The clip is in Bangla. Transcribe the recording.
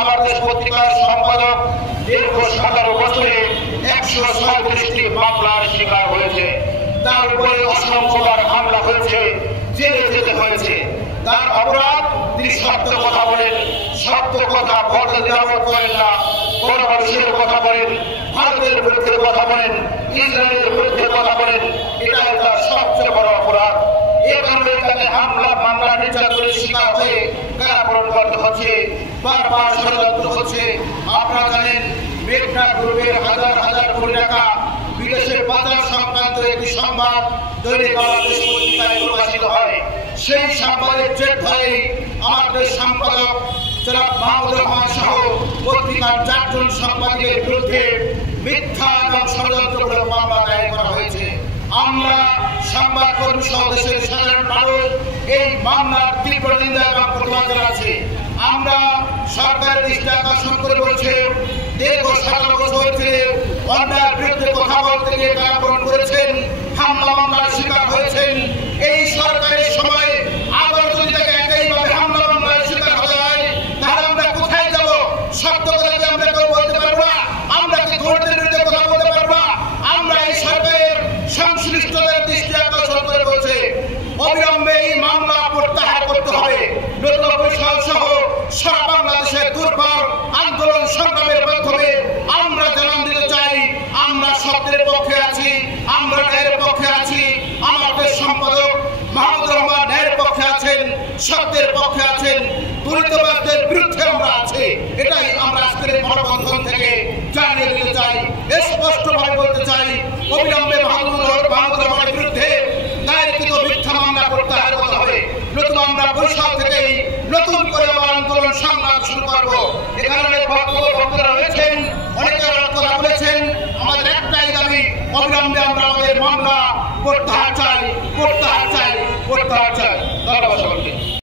আমার দেশ পত্রিকার সম্পাদক দীর্ঘ 17 বছরে 137টি মামলার শিকার হয়েছে। তার উপরে অসংখ্যবার হামলা হয়েছে, জেলে যেতে হয়েছে। তার অপরাধ, তিনি সত্য কথা বলেন, সত্য কথা বলতে দ্বিধাবোধ করেন না। বড় মানুষের কথা বলেন, ভারতের বিরুদ্ধে কথা বলেন, ইসরায়েলের বিরুদ্ধে কথা বলেন। এটাই তার সবচেয়ে বড় অপরাধ। এ কারণে তাকে হামলা মামলা নির্যাতনের শিকার হয়ে কারাবরণ করতে হচ্ছে, বারবার ষড়যন্ত্র হচ্ছে। আপনারা জানেন, মেঘনা গ্রুপের হাজার হাজার কোটি টাকা বিদেশে পাচার সংক্রান্ত একটি সংবাদ দৈনিক বাংলাদেশ পত্রিকায় প্রকাশিত হয়। সেই সংবাদের জের ধরেই আমাদের সম্পাদক জনাব মাহমুদুর রহমান সহ পত্রিকার 4 জন সাংবাদিকের বিরুদ্ধে মিথ্যা এবং ষড়যন্ত্রমূলক মামলা দায়ের করা হয়েছে। আমরা সংবাদকর্মী সহ দেশের সাধারণ মানুষ এই মামলার তীব্র নিন্দা এবং প্রতিবাদ জানাচ্ছি। আমরা সরকারের দৃষ্টি আকর্ষণ করে বলছি, দীর্ঘ 17 বছর ধরে অন্যায়ের বিরুদ্ধে কথা বলতে গিয়ে কারাবরণ করেছেন, হামলা মামলার শিকার হয়েছেন। এই সরকারের সময় আবার যদি তাকে একইভাবে হামলা মামলার শিকার হয়ে যায়, তাহলে আমরা কোথায় যাব? সত্য করে আমরা কেউ বলতে পারবো না, আমরা কি ধৈর্যের বিরুদ্ধে কথা বলতে পারবো না? আমরা এই সরকারের সংশ্লিষ্টদের দৃষ্টি আকর্ষণ করে বলছে, অবিলম্বে এই মামলা প্রত্যাহার করতে হবে। নতুন বৈশাল সহ সারা বাংলাদেশের দুর্বার আন্দোলন সংগ্রামের মাধ্যমে আমরা জানান দিতে চাই, আমরা সত্যের পক্ষে আছি, আমরা ন্যায়ের পক্ষে আছি। আমাদের সম্পাদক মাহমুদুর রহমান ন্যায়ের পক্ষে আছেন, সত্যের পক্ষে আছেন, দুর্নীতিবাজদের বিরুদ্ধে আমরা আছি। এটাই আমরা আজকের মানববন্ধন থেকে জানিয়ে দিতে চাই, স্পষ্টভাবে বলতে চাই, অবিলম্বে মাহমুদুর রহমানের বিরুদ্ধে দায়েরকৃত মিথ্যা মামলা প্রত্যাহার করতে হবে। নতুন আমরা বৈশাখ থেকেই নতুন করে আবার আন্দোলন সংগ্রাম শুরু করবো। এখানে বক্তারা রয়েছেন, অনেকে কথা বলেছেন। আমাদের একটাই দাবি, অবিলম্বে আমরা আমাদের মামলা প্রত্যাহার চাই, প্রত্যাহার চাই, প্রত্যাহার চাই। ধন্যবাদ সকলকে।